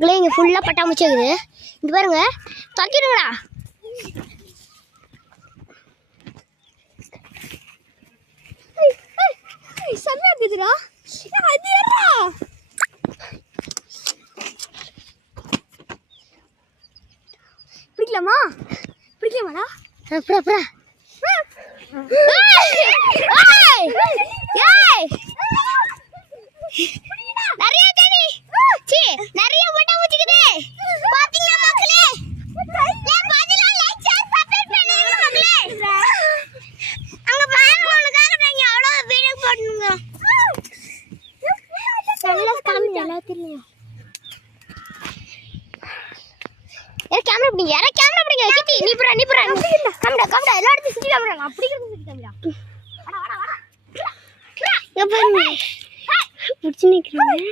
இங்கே ஃபுல்லாக பட்டாம்பூச்சி இருக்குது. இங்கே பாருங்க, தக்கிடுங்களா. செம்மையா இருக்குதுடா. அது ஏறா பிடிக்கலாமா? பிடிக்கலாமாடா? அப்புறம் அப்புறம் நிறைய தேடி சி நிறைய பட்டாம்பூச்சி இருக்குது. பாத்தீங்களா மக்களே? பாத்தீங்களா? லைக் ஷேர் சப்ஸ்கிரைப் பண்ணுங்க மக்களே. அங்க பாருங்க, உங்களுக்காக நாங்க அவ்வளவு வீடியோ போடுங்க. நல்ல காமெடி எல்லாம் தெரியும். கேமரா பிடிங்க, யாரா கேமரா பிடிங்க. கிட்டி நீ புறா காமெடா எல்லா இடத்தையும் சுத்தி காமெடா. நான் பிடிக்கிறது சுத்தி காமெடா. வாடா இங்க பாருங்க, பிடிச்சு நிக்கிறேன்.